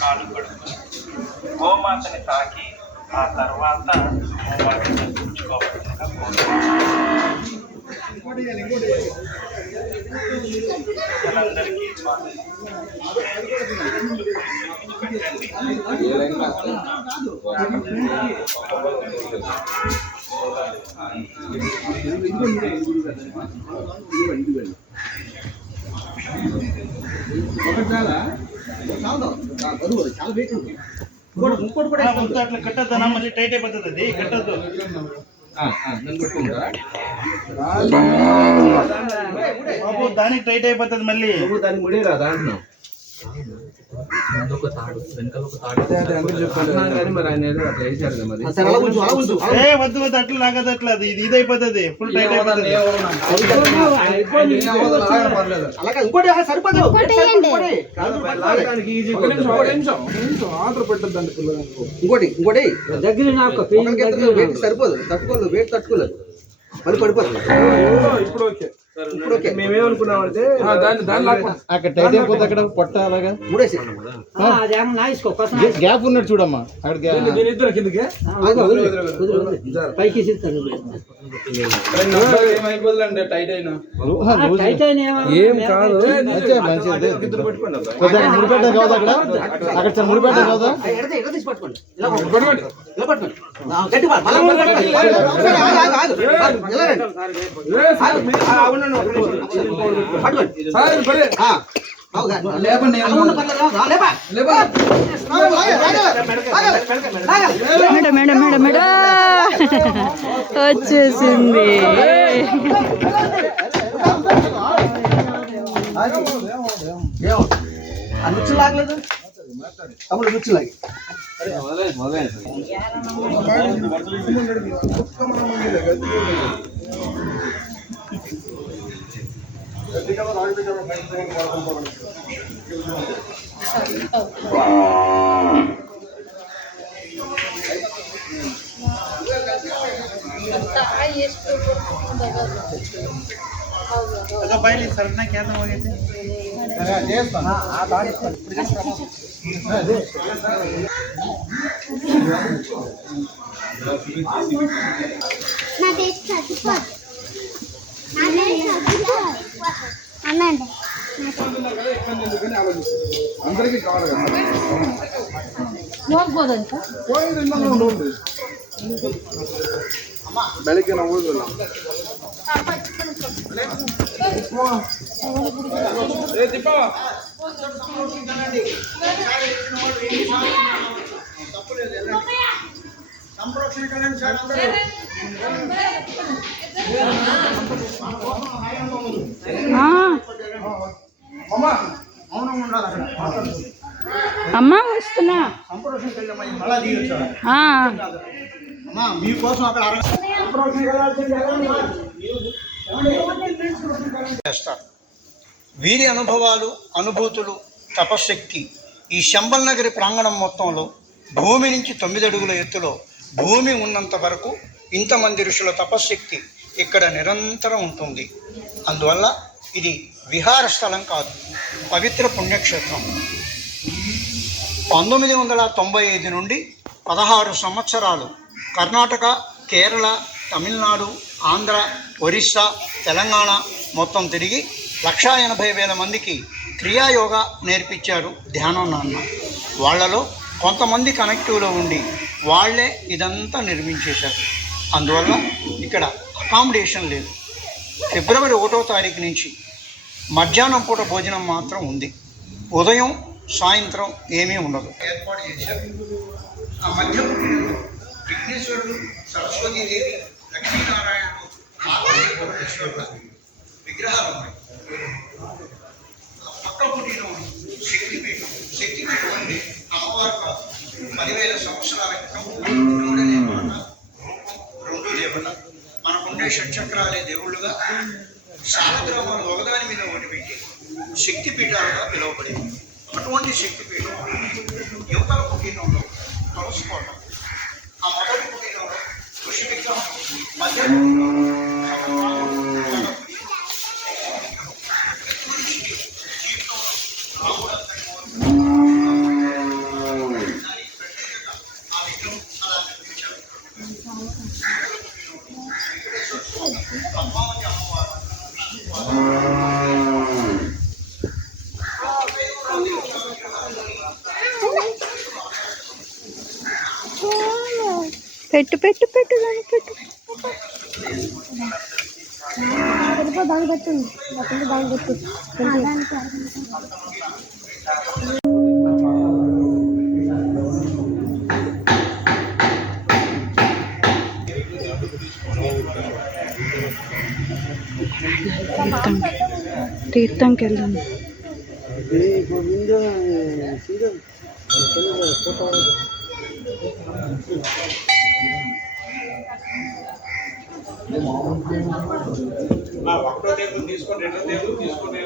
కాలు కడుక్కుని గోమాతని తాకి ఆ తర్వాత గోమాతని దర్శించుకోవాల్సిందిగా కోరుకుంటున్నాను. అట్లా కట్టద్దా మళ్ళీ టైట్ అయిపోతుంది, అది కట్టద్దు. బాబు దానికి టైట్ అయిపోతుంది మళ్ళీ. దానికి ముడి రాదా అంటున్నావు? వద్దు వద్దు అట్లా లాగదు, అట్లా అది ఇది అయిపోతుంది, ఫుల్ టైట్ అయిపోతుంది. ఇంకోటి ఇంకోటి దగ్గర సరిపోదు, తట్టుకోలేదు, వెయిట్ తట్టుకోలేదు, మళ్ళీ పడిపోతుంది. ఇప్పుడు ఓకే. మేమేమనుకున్నామంటే అక్కడ టైట్ అయిపోతే అక్కడ పొట్ట అలాగా గ్యాప్ ఉన్నట్టు చూడమ్మా. అక్కడ పైకి టైట్ అయినా ఏం కాదు, ముడిపెట్ట కాదు అక్కడ, అక్కడ ముడిపెట్ట కాదా? మేడం మేడం మేడం వచ్చేసింది. రుచి లాగలేదు తమ్ముడు, రుచి లాగి पहले सरना क्या था वगैरह అందరికి కావాలి ಬೆಳಿಗ್ಗೆ ನಾವು ಹೋಗೋಲ್ಲ. అమ్మా వస్తున్నా మీకోసం అక్కడ వీరి అనుభవాలు, అనుభూతులు, తపశక్తి ఈ శంబల్ నగరి ప్రాంగణం మొత్తంలో భూమి నుంచి 9 అడుగుల ఎత్తులో భూమి ఉన్నంత వరకు ఇంతమంది ఋషుల తపశక్తి ఇక్కడ నిరంతరం ఉంటుంది. అందువల్ల ఇది విహార స్థలం కాదు, పవిత్ర పుణ్యక్షేత్రం. 1995 నుండి 16 సంవత్సరాలు కర్ణాటక, కేరళ, తమిళనాడు, ఆంధ్ర, ఒరిస్సా, తెలంగాణ మొత్తం తిరిగి 180,000 మందికి క్రియాయోగా నేర్పించారు ధ్యానం నాన్న. వాళ్లలో కొంతమంది కనెక్టివ్లో ఉండి వాళ్లే ఇదంతా నిర్మించేశారు. అందువల్ల ఇక్కడ అకామిడేషన్ లేదు. ఫిబ్రవరి 1వ తారీఖు నుంచి మధ్యాహ్నం పూట భోజనం మాత్రం ఉంది. ఉదయం సాయంత్రం ఏమీ ఉండదు. ఏర్పాటు చేశారు. ఆ మధ్య విఘ్నేశ్వరుడు, సరస్వతీదేవి, లక్ష్మీనారాయణుడు, విగ్రహాలు ఉన్నాయి. పక్క పుట్టిన శక్తిపీఠం. శక్తిపీఠం అంటే అమ్మవారు 10,000 సంవత్సరాల క్రితం రెండు దేవత మనకుండే షట్చక్రాలే దేవుళ్ళుగా శాలగ్రామాలు ఒకదాని మీద ఒకటి పెట్టి శక్తిపీఠాలుగా పిలువబడింది. అటువంటి శక్తిపీఠం యువతల పుట్టినంలో కలుసుకోవడం. ఆ మొదటి పుట్టినంలో ఋషి విగ్రహం, మధ్య పెట్టు పెట్టు పెట్టు దాన్ని పెట్టు. దాని పెట్టండి దాని పెట్టు. తీర్థంకి వెళ్దాం. ఒకటో టేబుల్ తీసుకొని రెండో టేబుల్ తీసుకొని